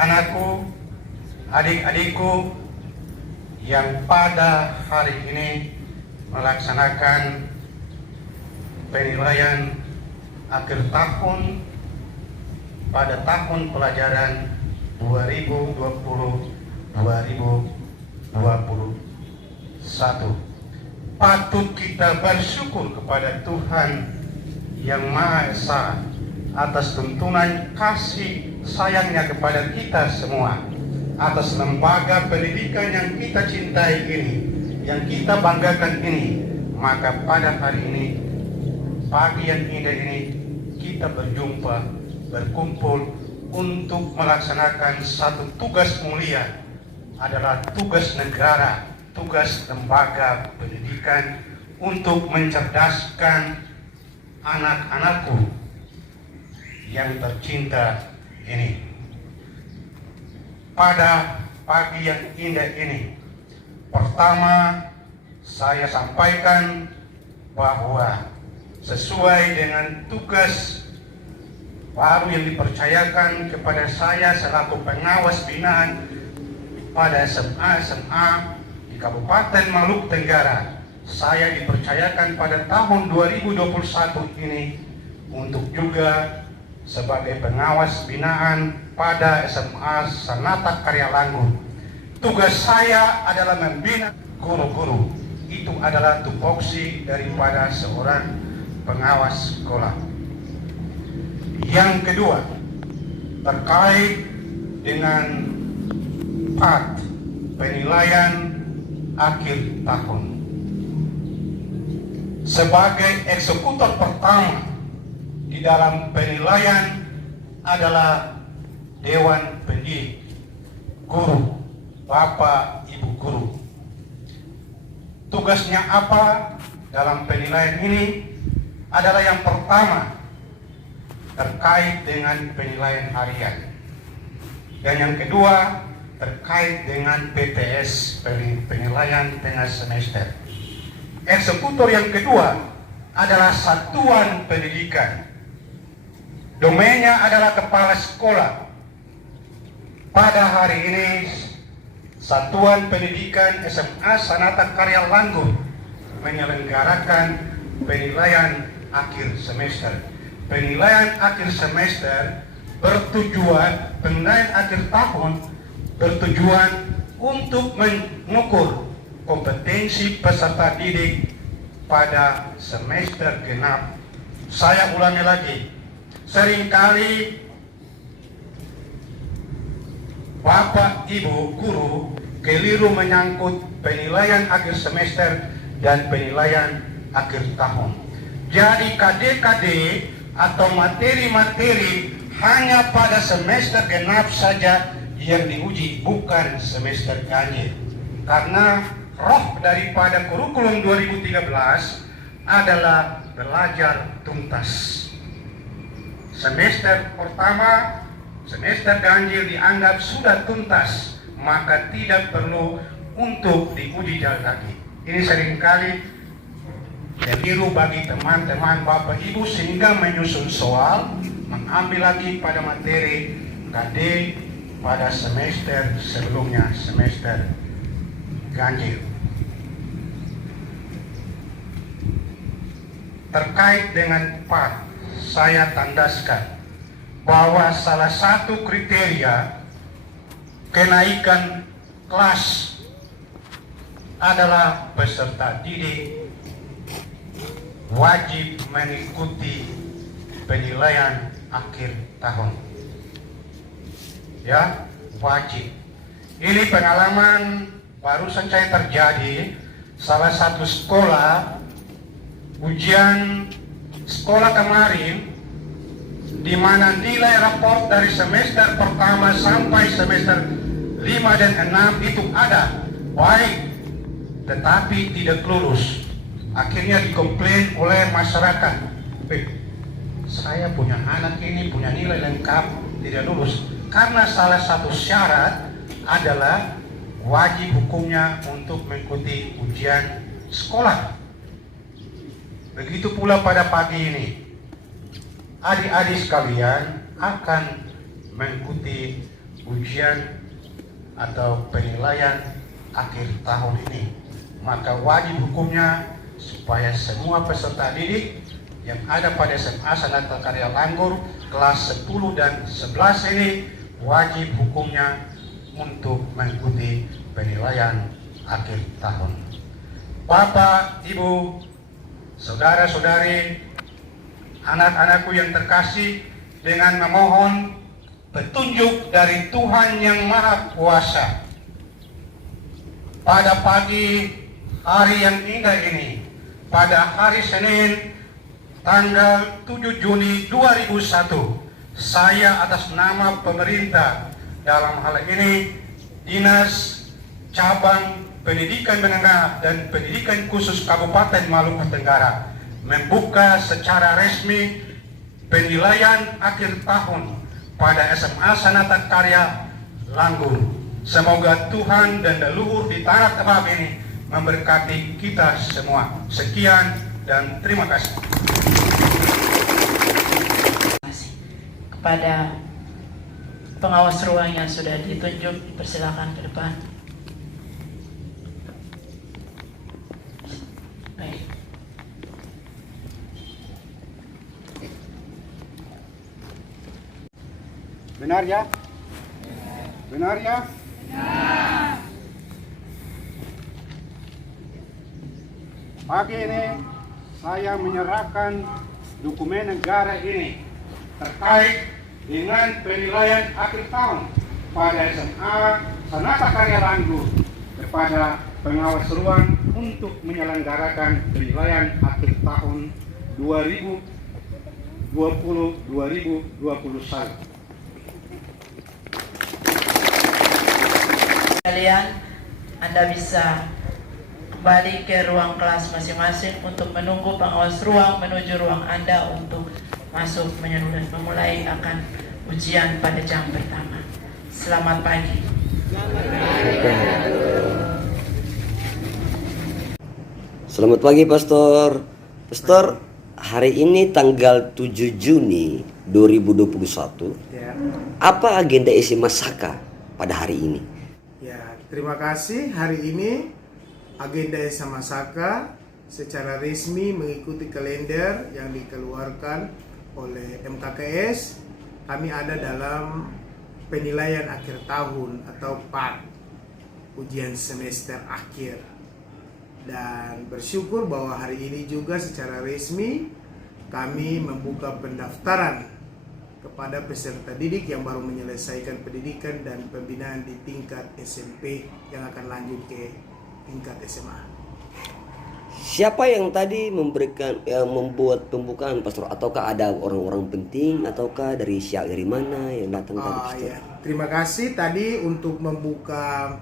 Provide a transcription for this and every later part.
anak-anakku, adik-adikku yang pada hari ini melaksanakan penilaian akhir tahun pada tahun pelajaran 2020-2021. Patut kita bersyukur kepada Tuhan Yang Maha Esa atas tuntunan kasih sayangnya kepada kita semua, atas lembaga pendidikan yang kita cintai ini, yang kita banggakan ini. Maka pada hari ini, pagi yang indah ini, kita berjumpa, berkumpul untuk melaksanakan satu tugas mulia, adalah tugas negara, tugas lembaga pendidikan untuk mencerdaskan anak-anakku yang tercinta ini. Pada pagi yang indah ini, pertama saya sampaikan bahwa sesuai dengan tugas baru yang dipercayakan kepada saya selaku pengawas binaan pada SMA di Kabupaten Maluku Tenggara, saya dipercayakan pada tahun 2021 ini untuk juga sebagai pengawas binaan pada SMA Sanata Karya Langgur. Tugas saya adalah membina guru-guru. Itu adalah tupoksi daripada seorang pengawas sekolah. Yang kedua, terkait dengan part penilaian akhir tahun. Sebagai eksekutor pertama di dalam penilaian adalah Dewan Pendidik Guru, Bapak Ibu Guru. Tugasnya apa dalam penilaian ini? Adalah yang pertama terkait dengan penilaian harian, dan yang kedua terkait dengan PTS, penilaian tengah semester. Eksekutor yang kedua adalah satuan pendidikan. Domainnya adalah kepala sekolah. Pada hari ini Satuan Pendidikan SMA Sanata Karya Langgur menyelenggarakan penilaian akhir semester. Penilaian akhir semester bertujuan, penilaian akhir tahun bertujuan untuk mengukur kompetensi peserta didik pada semester genap. Saya ulangi lagi, seringkali Bapak Ibu Guru keliru menyangkut penilaian akhir semester dan penilaian akhir tahun. Jadi KD-KD atau materi-materi hanya pada semester genap saja yang diuji, bukan semester ganjil. Karena roh daripada kurikulum 2013 adalah belajar tuntas. Semester pertama, semester ganjil dianggap sudah tuntas, maka tidak perlu untuk diuji jalan kaki. Ini seringkali keliru bagi teman-teman Bapak Ibu, sehingga menyusun soal, mengambil lagi pada materi KD pada semester sebelumnya, semester ganjil. Terkait dengan part, saya tandaskan bahwa salah satu kriteria kenaikan kelas adalah peserta didik wajib mengikuti penilaian akhir tahun. Ya, wajib. Ini pengalaman barusan saya terjadi. Salah satu sekolah, ujian sekolah kemarin, di mana nilai raport dari semester pertama sampai semester 5 dan 6 itu ada baik, tetapi tidak lulus. Akhirnya dikomplain oleh masyarakat, saya punya anak ini punya nilai lengkap tidak lulus, karena salah satu syarat adalah wajib hukumnya untuk mengikuti ujian sekolah. Begitu pula pada pagi ini, adik-adik sekalian akan mengikuti ujian atau penilaian akhir tahun ini. Maka wajib hukumnya supaya semua peserta didik yang ada pada SMA Sanata Karya Langgur kelas 10 dan 11 ini wajib hukumnya untuk mengikuti penilaian akhir tahun. Bapak, Ibu, saudara-saudari, anak-anakku yang terkasih, dengan memohon petunjuk dari Tuhan yang Maha Kuasa, pada pagi hari yang indah ini, pada hari Senin tanggal 7 Juni 2001, saya atas nama pemerintah, dalam hal ini Dinas Cabang Pendidikan Menengah dan Pendidikan Khusus Kabupaten Maluku Tenggara, membuka secara resmi penilaian akhir tahun pada SMA Sanata Karya Langgur. Semoga Tuhan dan leluhur di tanah Tebak ini memberkati kita semua. Sekian dan terima kasih. Kepada pengawas ruang yang sudah ditunjuk, dipersilakan ke depan. Baik. Benar ya? Benar ya? Pagi ini saya menyerahkan dokumen negara ini terkait dengan penilaian akhir tahun pada SMA Sanata Karya Langgur kepada pengawas ruang untuk menyelenggarakan penilaian akhir tahun 2020-2021. Kalian, Anda bisa kembali ke ruang kelas masing-masing untuk menunggu pengawas ruang menuju ruang Anda untuk masuk menyeluruh dan memulai akan ujian pada jam pertama. Selamat pagi. Selamat pagi, Pastor. Pastor, hari ini tanggal 7 Juni 2021. Ya. Apa agenda SMA Saka pada hari ini? Ya, terima kasih. Hari ini agenda SMA Saka secara resmi mengikuti kalender yang dikeluarkan oleh MKKS. Kami ada dalam penilaian akhir tahun atau PAT, ujian semester akhir. Dan bersyukur bahwa hari ini juga secara resmi kami membuka pendaftaran kepada peserta didik yang baru menyelesaikan pendidikan dan pembinaan di tingkat SMP yang akan lanjut ke tingkat SMA. Siapa yang tadi membuat pembukaan, Pastor? Ataukah ada orang-orang penting ataukah dari mana yang datang tadi, Pastor? Ya. Terima kasih tadi untuk membuka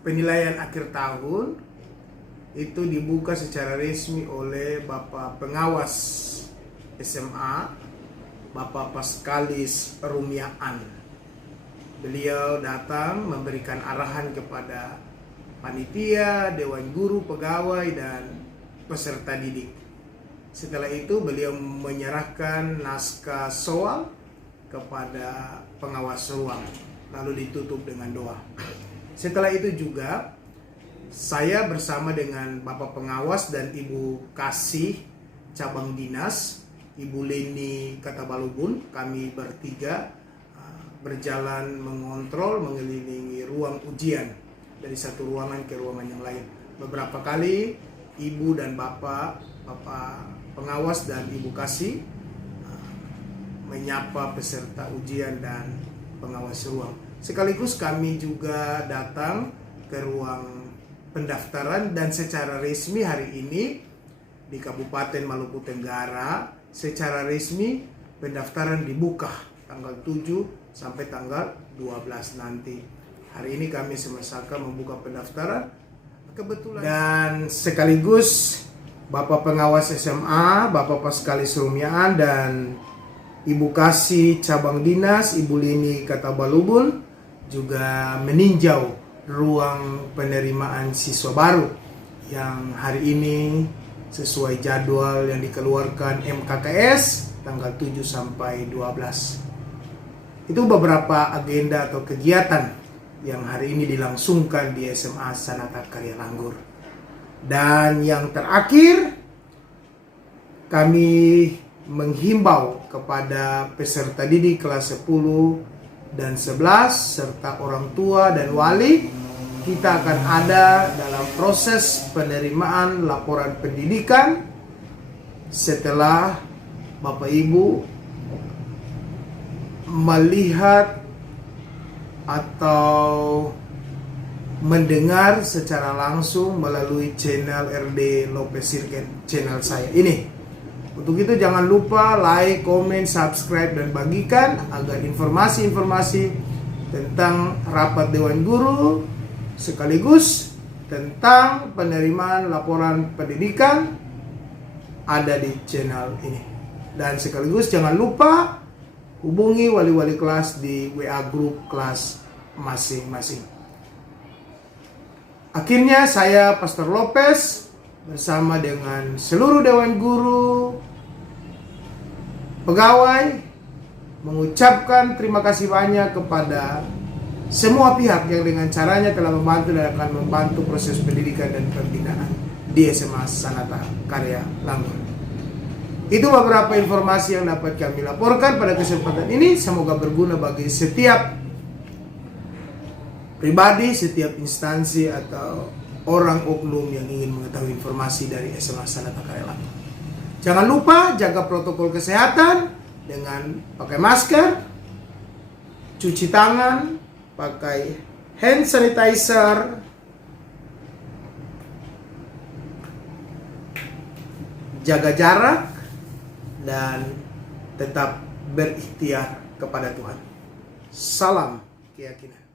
penilaian akhir tahun itu dibuka secara resmi oleh Bapak Pengawas SMA, Bapak Paskalis Rumiaan. Beliau datang memberikan arahan kepada panitia, dewan guru, pegawai, dan peserta didik. Setelah itu beliau menyerahkan naskah soal kepada pengawas ruang, lalu ditutup dengan doa. Setelah itu juga saya bersama dengan Bapak Pengawas dan Ibu Kasih Cabang Dinas, Ibu Leni Katabalubun, kami bertiga berjalan mengontrol mengelilingi ruang ujian dari satu ruangan ke ruangan yang lain. Beberapa kali Ibu dan Bapak Pengawas dan Ibu Kasih menyapa peserta ujian dan pengawas ruang. Sekaligus kami juga datang ke ruang pendaftaran dan secara resmi hari ini di Kabupaten Maluku Tenggara secara resmi pendaftaran dibuka tanggal 7 sampai tanggal 12 nanti. Hari ini kami SMA Saka membuka pendaftaran kebetulan dan sekaligus Bapak Pengawas SMA, Bapak Paskalis Rumiaan dan Ibu Kasih Cabang Dinas, Ibu Lini Katabalubun juga meninjau ruang penerimaan siswa baru yang hari ini sesuai jadwal yang dikeluarkan MKKS tanggal 7 sampai 12. Itu beberapa agenda atau kegiatan yang hari ini dilangsungkan di SMA Sanata Karya Langgur. Dan yang terakhir, kami menghimbau kepada peserta didik kelas 10 dan 11 serta orang tua dan wali, kita akan ada dalam proses penerimaan laporan pendidikan setelah Bapak Ibu melihat atau mendengar secara langsung melalui channel RD Lopez Sirgen, channel saya ini. Untuk itu jangan lupa like, komen, subscribe, dan bagikan agar informasi-informasi tentang rapat Dewan Guru sekaligus tentang penerimaan laporan pendidikan ada di channel ini. Dan sekaligus jangan lupa hubungi wali-wali kelas di WA grup kelas masing-masing. Akhirnya saya Pastor Lopez bersama dengan seluruh Dewan Guru, pegawai, mengucapkan terima kasih banyak kepada semua pihak yang dengan caranya telah membantu dan akan membantu proses pendidikan dan pembinaan di SMA Sanata Karya Langgur. Itu beberapa informasi yang dapat kami laporkan pada kesempatan ini. Semoga berguna bagi setiap pribadi, setiap instansi atau orang oknum yang ingin mengetahui informasi dari SMA Sanata Karya Langgur. Jangan lupa jaga protokol kesehatan dengan pakai masker, cuci tangan, pakai hand sanitizer, jaga jarak, dan tetap berikhtiar kepada Tuhan. Salam keyakinan.